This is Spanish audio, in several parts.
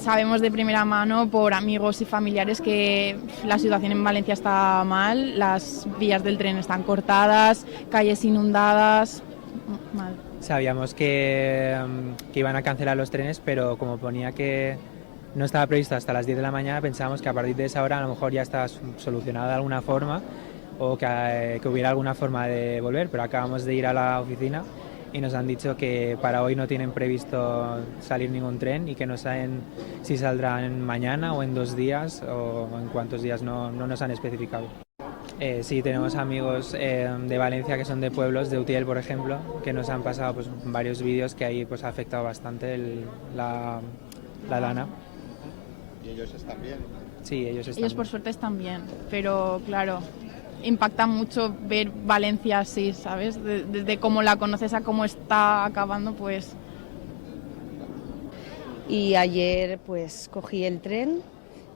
sabemos de primera mano por amigos y familiares que la situación en Valencia está mal, las vías del tren están cortadas, calles inundadas, mal. Sabíamos que iban a cancelar los trenes, pero como ponía que no estaba previsto hasta las 10 de la mañana, pensábamos que a partir de esa hora a lo mejor ya estaba solucionado de alguna forma o que hubiera alguna forma de volver, pero acabamos de ir a la oficina y nos han dicho que para hoy no tienen previsto salir ningún tren y que no saben si saldrán mañana o en 2 días o en cuántos días, no nos han especificado. Sí, tenemos amigos de Valencia que son de pueblos, de Utiel por ejemplo, que nos han pasado pues, varios vídeos que ahí pues, ha afectado bastante la lana. ¿Y ellos están bien? Sí, ellos están Ellos por bien. suerte están bien, pero claro, impacta mucho ver Valencia así, ¿sabes? Desde cómo la conoces a cómo está acabando, pues... Y ayer pues cogí el tren,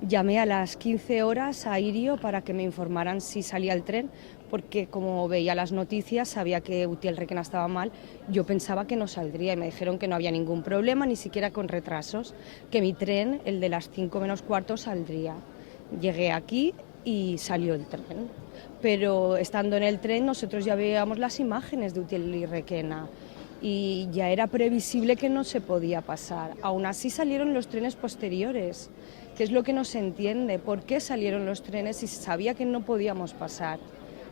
llamé a las 15 horas a Irio para que me informaran si salía el tren, porque como veía las noticias, sabía que Utiel-Requena estaba mal, yo pensaba que no saldría y me dijeron que no había ningún problema, ni siquiera con retrasos, que mi tren, el de las 5 menos cuarto, saldría. Llegué aquí y salió el tren, pero estando en el tren nosotros ya veíamos las imágenes de Utiel-Requena y ya era previsible que no se podía pasar. Aún así salieron los trenes posteriores, que es lo que no se entiende. ¿Por qué salieron los trenes si se sabía que no podíamos pasar?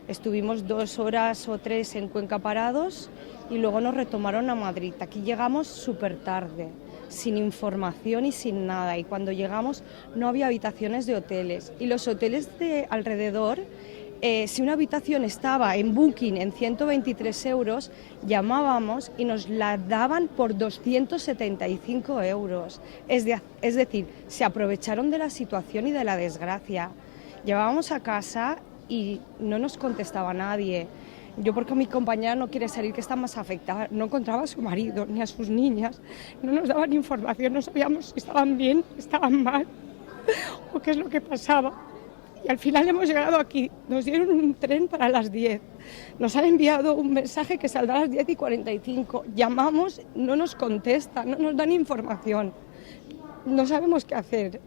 Estuvimos 2 horas o 3 en Cuenca parados y luego nos retomaron a Madrid. Aquí llegamos súper tarde, sin información y sin nada. Y cuando llegamos no había habitaciones de hoteles. Y los hoteles de alrededor... si una habitación estaba en Booking en 123 euros, llamábamos y nos la daban por 275 euros. Es decir, se aprovecharon de la situación y de la desgracia. Llevábamos a casa y no nos contestaba nadie. Yo porque mi compañera no quiere salir, que está más afectada, no encontraba a su marido ni a sus niñas, no nos daban información, no sabíamos si estaban bien, estaban mal o qué es lo que pasaba. Y al final hemos llegado aquí, nos dieron un tren para las 10, nos han enviado un mensaje que saldrá a las 10:45, llamamos, no nos contestan, no nos dan información, no sabemos qué hacer.